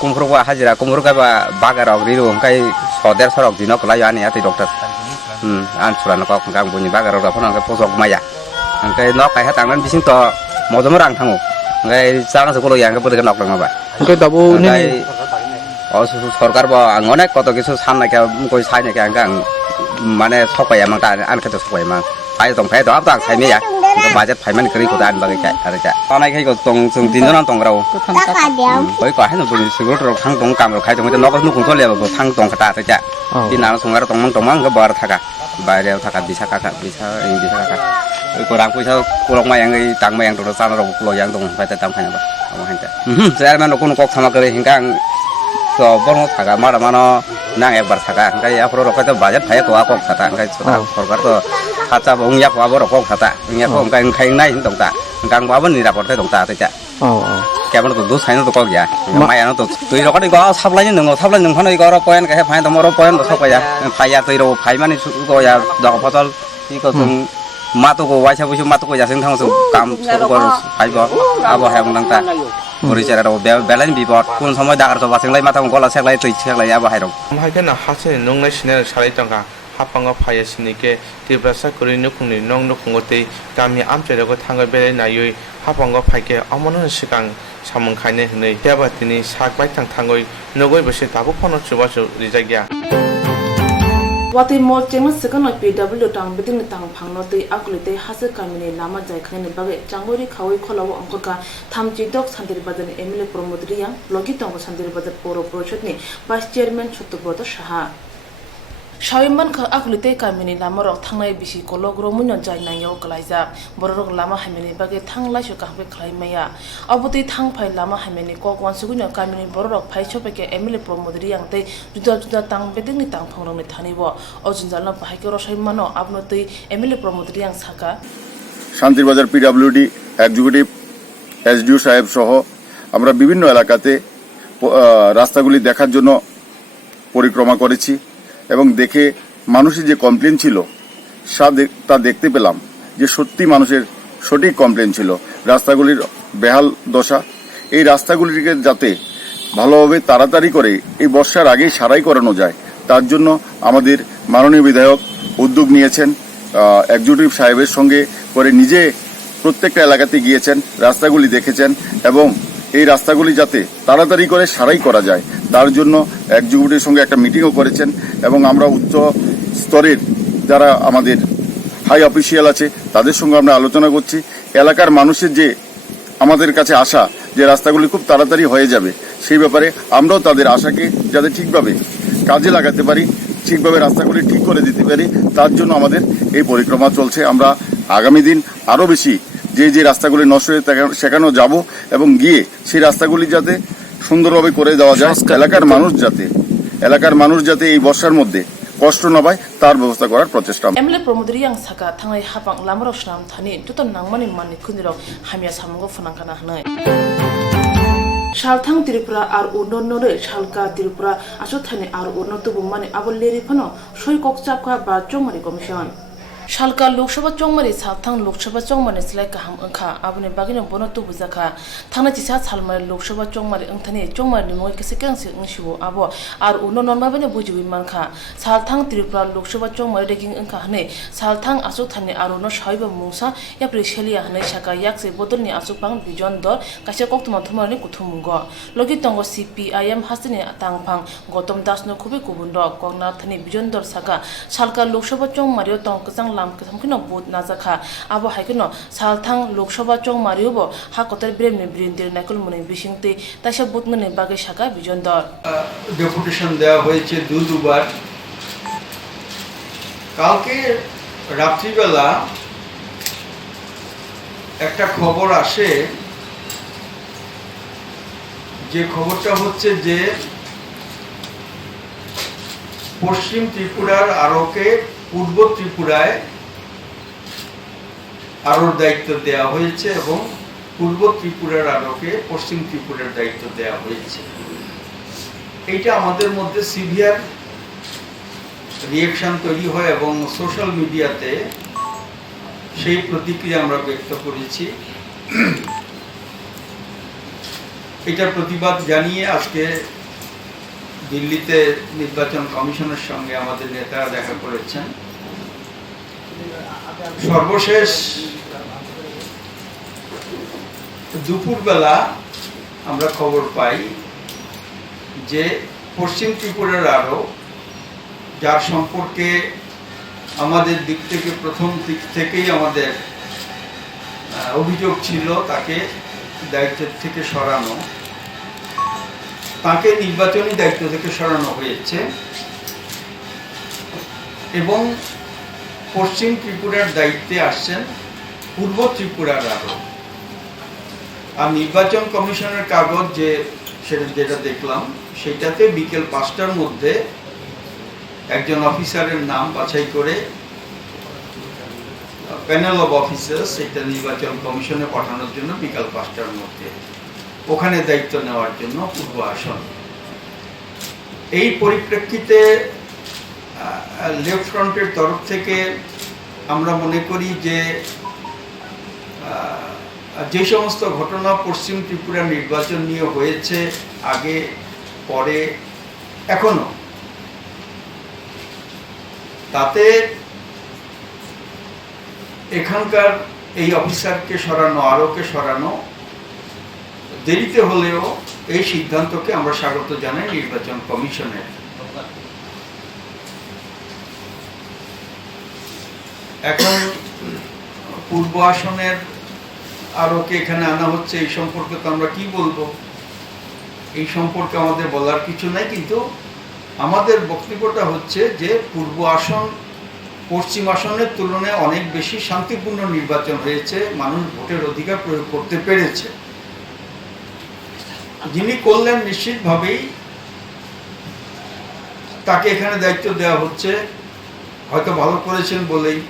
kumkhruwa hajira kumkhruka ba bagarok riru kai soder sorok dinok layani ati dokter an surana ko kang boni bagarok da phana posok maya kai nok kai hatangnan bising to modom rang thango kai chana সকলো yang ke nok lang ba kai dabu ni সরকার বা অনেক কত কিছু সামনে কই সাইনে gang মানে সবাই আমang ta an kata সবাই mang pai tong pai da ta sai me ya budget pai man kri ko dan ba kai ara ka anai kai ko tong sung tin nan tong rau koi ko hai no buni siguro ro thang tong kam ro khai tong no ko nu kung to le ba thang tong kata ta ja tin nan sung ra tong mang ga bar thaka ba re thaka bisa ka bisa ing bisa ka ko rang puisa kulong ma yang tang ma yang ro sa ro kulo yang tong pai ta tam khai ba ama han ja sa man no kun kok sama kare hingkang so borno thaka mara mano nang ekbar thaka kai apro ro ka budget phai ko akok thata kai sarkar to khacha bong yak wa bor kok thata nya ko kai khai nai hin tong ta kang ba ban ni rapor te tong ta te ja কেমন তো দু sign তো call গিয়া মায়া তো তুই রকটি গো supply নং fun গো র point কে phi Tamor point তো সকায়া ফাইয়া তুই র ফাই মানে গো ইয়া দক ফসল ই কো তুম মাতো গো ওয়াইসা বুসু মাতো গো যাসিং থাং কাম শুরু কর ফাইব আবো হাম নাংতা পরিচার র বেলাইন বিপদ কোন সময় দাগার তো বাসিংলাই মাথা গলা সেকলাই তুই সেকলাই আবো হাইরং amahakena hase nongnai sine salai tangka hapanga phaya sinike Tripura kori nukungni nong nukungote kami amchare ko thangai belai nayoi hapanga phaike amono sikang samung khaine hnei teba tini sakbai thangoi nogoi bose tabu phono chubachu rijagya Wati mol chengna sekano PW tang beding tang phangno te akulite hase kamini lama jai khane bage changori khawai kholawo angkorka thamchi dok sandir badan MLA promotri yang logi tang sandir badan poro prochot ni vice chairman Chottobrata Saha Shaiman kha akulite kamini lama rok thangnai bisi kologro munyon jai nangyo kalaija borok lama hamini bage thanglai shu kahbe khlaimaya abuti thang phai lama hamini kokwan sugunyo kamini borok phai chopeke MLA promotri yang te juda tang beding ni tang phangrong ni thanibo ojunjalna bahake ro shaimano abnotei MLA promotri yang saka Santirbazar PWD executive SDO সাহেব সহ আমরা বিভিন্ন এলাকাতে রাস্তাগুলি দেখার জন্য পরিক্রমা করেছি এবং দেখে মানুষের যে কমপ্লেন ছিল তা দেখতে পেলাম যে সত্যি মানুষের সঠিক কমপ্লেন ছিল রাস্তাগুলির বেহাল দশা এই রাস্তাগুলিকে যাতে ভালোভাবে তাড়াতাড়ি করে এই বর্ষার আগেই সারাই করানো যায় তার জন্য আমাদের মাননীয় বিধায়ক উদ্যোগ নিয়েছেন এক্সিকিউটিভ সাহেবের সঙ্গে করে নিজে প্রত্যেকটা এলাকাতে গিয়েছেন রাস্তাগুলি দেখেছেন এবং এই রাস্তাগুলি যাতে তাড়াতাড়ি করে সারাই করা যায় তার জন্য এক্সিকিউটিভের সঙ্গে একটা মিটিংও করেছেন এবং আমরা উচ্চ স্তরের যারা আমাদের হাই অফিসিয়াল আছে তাদের সঙ্গে আমরা আলোচনা করছি এলাকার মানুষের যে আমাদের কাছে আশা যে রাস্তাগুলি খুব তাড়াতাড়ি হয়ে যাবে সেই ব্যাপারে আমরাও তাদের আশাকে যাতে ঠিকভাবে কাজে লাগাতে পারি ঠিকভাবে রাস্তাগুলি ঠিক করে দিতে পারি তার জন্য আমাদের এই পরিক্রমা চলছে আমরা আগামী দিন আরও বেশি যে রাস্তাগুলি নষ্ট হয়ে সেখানেও যাব এবং গিয়ে সেই রাস্তাগুলি যাতে সুন্দরভাবে করে দেওয়া যায় এলাকার মানুষ যাতে এই বর্ষার মধ্যে কষ্ট না পায় তার ব্যবস্থা করার প্রচেষ্টা MLA promotri yang saka thangai hapang lamrok snam thani tuton nangmani manni khundirok hamia samungo funangkana hnai Shalthang Tripura ar Unonore Shalka Tripura Asothani ar Unotubu Mani Abolleri Pano Shoi Kokchapka ba Chongmari Commission Shalka Lokshaba Chongmari Salthang Lokshaba Chongmari Slai Kaham Angkha Abune Bagino Bonotu Buzaka Thana Chisa Salmari Lokshaba Chongmari Angthani Chongmari Moi Kesekang SiNgshu Abo ar Unonon Mabane Bujiwi Manka Salthang Tripura Lokshaba Chongmari Reging Angkha Hne Salthang Asothani ar Uno Shaiba Mungsa Yapri Shelia Hne Shaka Yakse Bodoni Asupang Bijon Dor Kasha Koktuma Thumani Kuthumugo Logi Tongo CPIM Hasini Tangpang Gotom Dasno Kubi Kubundo Kogna Thani Bijon Dor Saka Shalka Lokshaba Chongmari Tong Kasang lam khamkino bot nazakha abo haikino salthang lokshaba chong mariubo hakotar bremne brindir nakul mune bishingte tasha bot mune bage shaka bijondor deputation দেওয়া হয়েছে দুবার কালকে রাত্রিবেলা একটা খবর আসে যে খবরটা হচ্ছে যে পশ্চিম ত্রিপুরার আরকে পূর্ব ত্রিপুরায় আরোর দায়িত্ব দেওয়া হয়েছে এবং পূর্ব ত্রিপুরার আরকে পশ্চিম ত্রিপুরার দায়িত্ব দেওয়া হয়েছে এইটা আমাদের মধ্যে সিভিয়ার রিঅ্যাকশন তৈরি হয় এবং সোশ্যাল মিডিয়াতে সেই প্রতিক্রিয়া আমরা ব্যক্ত করেছি এটার প্রতিবাদ জানিয়ে আজকে দিল্লিতে নির্বাচন কমিশনের সঙ্গে আমাদের নেতারা দেখা করেছেন সর্বশেষ দুপুরবেলা আমরা খবর পাই যে পশ্চিম ত্রিপুরার আরো যার সম্পর্কে আমাদের দিক থেকে প্রথম দিক থেকেই আমাদের অভিযোগ ছিল তাকে দায়িত্ব থেকে সরানো তাকে নির্বাচনী দায়িত্ব থেকে সরানো হয়েছে এবং পশ্চিম ত্রিপুরার দায়িত্বে আসছেন পূর্ব ত্রিপুরার আরো আর নির্বাচন কমিশনের কাগজ যেটা দেখলাম সেটাতে বিকেল 5টার মধ্যে একজন অফিসারের নাম বাছাই করে প্যানেল অফ অফিসার্স এটা নির্বাচন কমিশনে পাঠানোর জন্য বিকাল 5টার মধ্যে ওখানে দায়িত্ব নেওয়ার জন্য পূর্ব আসন এই পরিপ্রেক্ষিতে লেফট ফ্রন্টের তরফ থেকে আমরা মনে করি যে যে সমস্ত ঘটনা পশ্চিম ত্রিপুরা নির্বাচন নিয়ে হয়েছে আগে পরে এখনো তাতে এখানকার এই অফিসারকে সরানো আরোকে সরানো দেরিতে হলেও এই সিদ্ধান্তকে আমরা স্বাগত জানাই নির্বাচন কমিশনের এখন পূর্ব আসনের আরোকে এখানে আনা হচ্ছে, এই সম্পর্কে তো আমরা কি বলবো, এই সম্পর্কে আমাদের বলার কিছু নাই। কিন্তু আমাদের বক্তব্যটা হচ্ছে যে পূর্ব আসন পশ্চিম আসনের তুলনায় অনেক বেশি শান্তিপূর্ণ নির্বাচন হয়েছে, মানুষ ভোটের অধিকার প্রয়োগ করতে পেরেছে। যিনি করলেন নিশ্চিতভাবেই তাকে এখানে দায়িত্ব দেওয়া হচ্ছে, হয়তো ভালো করেছেন বলেই।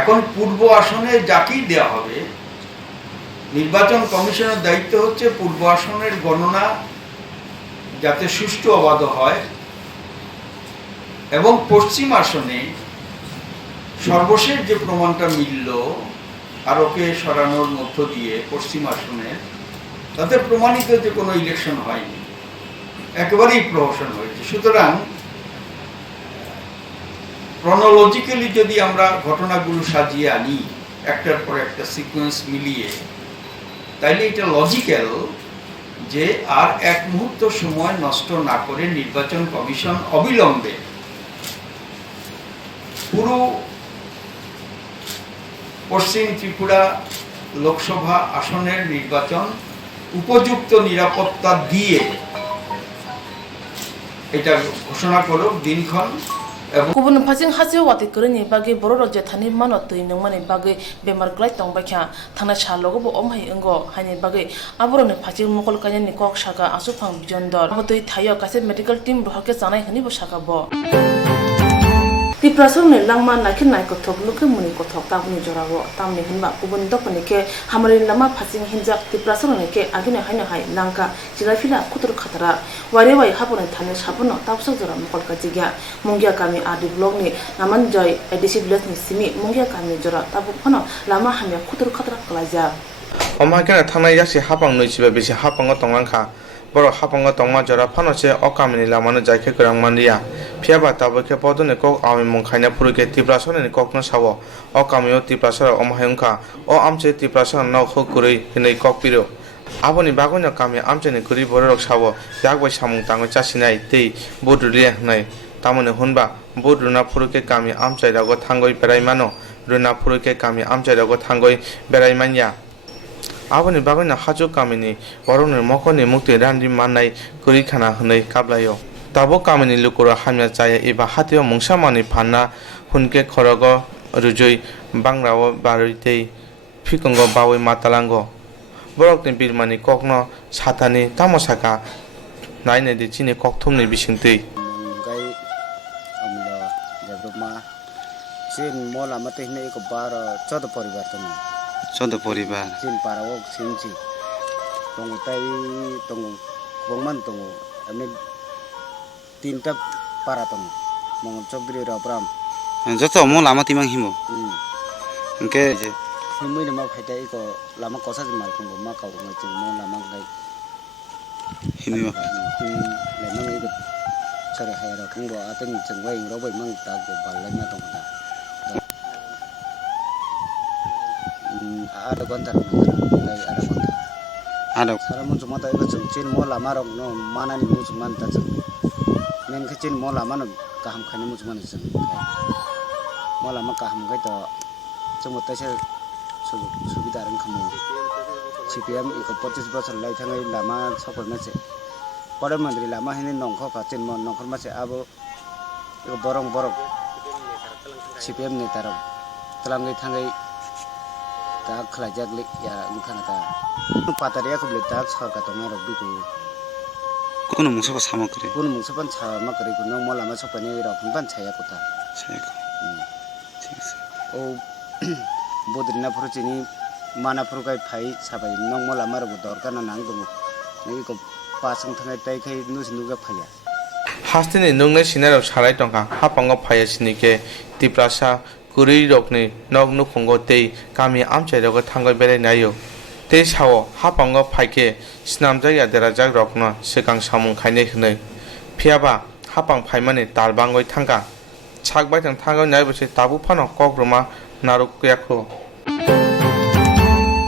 এখন পূর্ব আসনে যাকেই দেওয়া হবে, নির্বাচন কমিশনের দায়িত্ব হচ্ছে পূর্ব আসনের গণনা যাতে সুষ্ঠু অবাধ হয়, এবং পশ্চিম আসনে সর্বশেষ যে প্রমাণটা মিলল আরোকে সরানোর মধ্য দিয়ে পশ্চিম আসনে, তাতে প্রমাণিত যে কোনো ইলেকশন হয়নি, একেবারেই প্রহসন হয়েছে। সুতরাং ক্রনোলজিক্যালি যদি আমরা ঘটনাগুলো সাজিয়ে আনি একটার পর একটা সিকোয়েন্স মিলিয়ে, তাইলে এটা লজিক্যাল যে আর এক মুহূর্ত সময় নষ্ট না করে নির্বাচন কমিশন অবিলম্বে পুরো পশ্চিম ত্রিপুরা লোকসভা আসনের নির্বাচন উপযুক্ত নিরাপত্তা দিয়ে এটা ঘোষণা করুক দিনক্ষণ। गुबुन फारसें हाजो वातिकरनि बागै बर' रायजो थानि मानो तै नंमानि बागै बेमार ग्लाय तंबायख्या थांना सालगबो अमहाय अंगो हानि बागै आबरनि फारसें मकल कायनि कक सागा आसुफां बिजनदर बतै थायो कासे मेडिकल टीम रहाके जानाय हनि बो सागाबो त्रिपुरासरनि लांमा नाखिनाय कथक लुके मुनि कथक ताबनि जरावो तामनि हिनबा गुबुन दपनिके हामरि लामा फारसें हिनजाब त्रिपुरासरनिके आगिने हायनो हाय लांका जिराफिला खुतर खतरा वारे वाय हाबने थाने साबनो ताबसक जरा मकल काजिग्या मुंगिया गामि आदि ब्लकनि नामान जय एडिसि ब्लकनि सिमी मुंगिया गामि जरा ताबु फनो लामा हामिया खुतर खतरा कलाजा अमायकेना थांनाय जासे हाबां नैसिबा बेसे हाबाङाव तंलांखा बर' हाबाङाव तंमा जरा फानोसे अकामिनि लामानो जायखे गोरां मानदिया फियाबा ताबोखे पदने कक आमि मुंखायना फुरुके त्रिपुरासरनि ककनो सावो अकामियाव त्रिपुरासर अमायंखा अ आमचे त्रिपुरासर नाव खुकुरै हिनै कक पिरो आबोनि बागोनो गामि आमचेनि गुरि बररक सावो यागबाय सामुं ताङै चासिनाय दै बुद्रुलिया हनै तामने हुनबा बुद्रुना फुरुके गामि आमचाइरागो थांगै बेरायमानो रुना फुरुके गामि आमचाइरागो थांगै बेरायमानिया आबोनि बागैनो हाजो गामिनि बर'नि मकनि मुक्ति रानदि माननाय गुरि खाना हनै काब्लायो ताबो गामिनि लुकुरा हामिया जाय एबा हातियाव मुंसामानि फानना हुनके खरग रुजुय बांग्राव बारैतै फिकंग बावै मातालांगो बरकनि बिरमानि ककनो साथानि तामसाका नायनाय दिचिनि ककथुमनि बिसिंतै गाय अमला जबरमा चीन मोला मते ने एक बार 14 परिवार तम 14 परिवार चीन पाराव सिंची तंग ताई तंग बंगमान तंग अने तीनटा पारा तंग मंग चौधरी राब्राम जत मो लामा तिमां हिमो इनके जे हिमै मा फाइटा इको लामा कसा जमाल खंगो मा काउ मा चिन मो लामा गाय हिमिमा लेमन इको सरे हायरा खंगो आतनि चंगवाय रबै मंग तागो बाललाय मा तंगता ada kontar dari ada kontar ada sekarang mun cuma tahu itu cin mau lama rong no mana nih mun cuma tahu men kecil mau lama no kaham kane mun cuma nih mau lama kaham kayak to cuma tahu saya sudah orang kamu CPM ikut 25% lagi tangai lama support macam pada menteri lama ini nongkok kacin mau nongkok macam abu ikut borong CPM nih taruh telangai tangai tak kelajak lik ya bukan ta pataria ko beli tak sarka to mero biku kono musa pa sama kare kono musa pan sama kare ko nong mola ma sopane ro pan chaya ko ta chaya ko ঠিক আছে o bodrina purchini mana purkai phai sabai nong mola maro dorkar na nang dum nei ko pasang thangai tai khai nus nuga phaya हास्तिनि नोंनो सिनाराव साराय टंका हापांग फाया सिनिके तिप्रासा गुरै रकनि नग नुखंगो तै गामि आमचाइरागो थांगै बेरायनायो तै सावो हापांग फाइके स्नामजाया देराजाक रकनो सिगां सामुं खायनै हनै फियाबा हापां फाइमानि तालबांगै थांगा छाकबायथां थांगै नायबोसे ताबु फानो कग्रमा नारुकयाखो